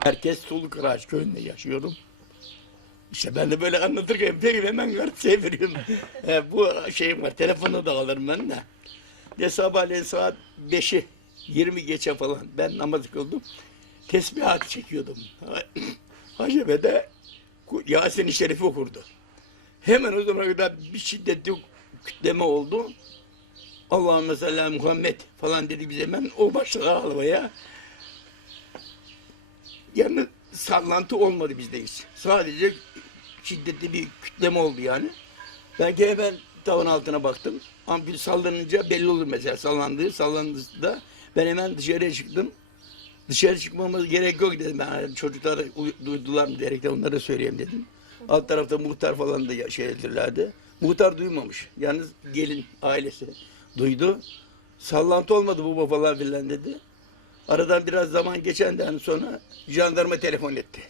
Herkes Sulu Kıraç köyünde yaşıyorum. İşte ben de böyle anlatırken peki hemen kart çeviriyorum. e, bu şeyim var, telefonu da alırım ben de. De sabahleyin saat 5'i 20 geçe falan ben namaz kıldım. Tesbihat çekiyordum. Hacebe'de Yasin-i Şerif okurdu. Hemen o zamana kadar bir şiddetli kütleme oldu. Allahümme salli ala Muhammed falan dedi bize hemen o başladı ağlamaya. Yani sallantı olmadı bizde hiç. Sadece şiddetli bir kütleme oldu yani. Ben ki hemen tavan altına baktım. Ampul sallanınca belli olur mesela sallandığı sallandığında ben hemen dışarıya çıktım. Dışarı çıkmamız gerek yok dedim. Ben hani çocuklar uy- duydular mı diyerek onlara söyleyeyim dedim. Alt tarafta muhtar falan da şey ettilerdi. Muhtar duymamış. Yalnız gelin ailesi duydu. Sallantı olmadı bu falan filan dedi. Aradan biraz zaman geçenden sonra jandarma telefon etti.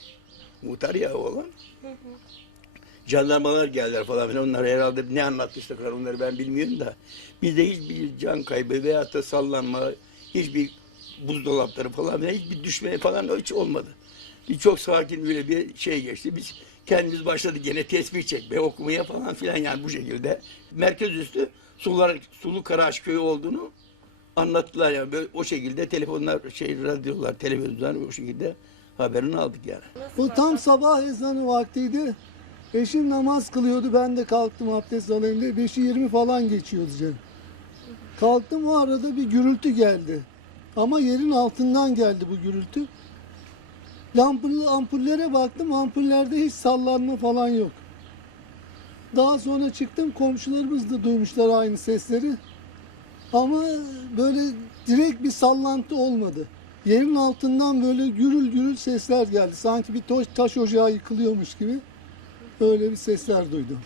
Muhtar ya oğlan. Jandarmalar geldiler falan filan. Onlar herhalde ne anlatmışlar onları ben bilmiyorum da. Bizde hiçbir can kaybı veyahut da sallanma, hiçbir buzdolapları falan filan, hiçbir düşme falan hiç olmadı. Bir çok sakin böyle bir şey geçti. Biz kendimiz başladık gene tesbih çekmeye, okumaya falan filan yani bu şekilde. Merkez üstü Sular, Sulu Karaş köyü olduğunu anlattılar yani böyle o şekilde telefonlar, şey radyolar, televizyonlar o şekilde haberini aldık yani. Bu tam sabah ezanı vaktiydi. Eşim namaz kılıyordu. Ben de kalktım abdest alayım diye. 5'i 20 falan geçiyordu canım. Kalktım o arada bir gürültü geldi. Ama yerin altından geldi bu gürültü. Lampul, ampullere baktım. Ampullerde hiç sallanma falan yok. Daha sonra çıktım. Komşularımız da duymuşlar aynı sesleri. Ama böyle direkt bir sallantı olmadı. Yerin altından böyle gürül gürül sesler geldi. Sanki bir taş, taş ocağı yıkılıyormuş gibi. Öyle bir sesler duydum.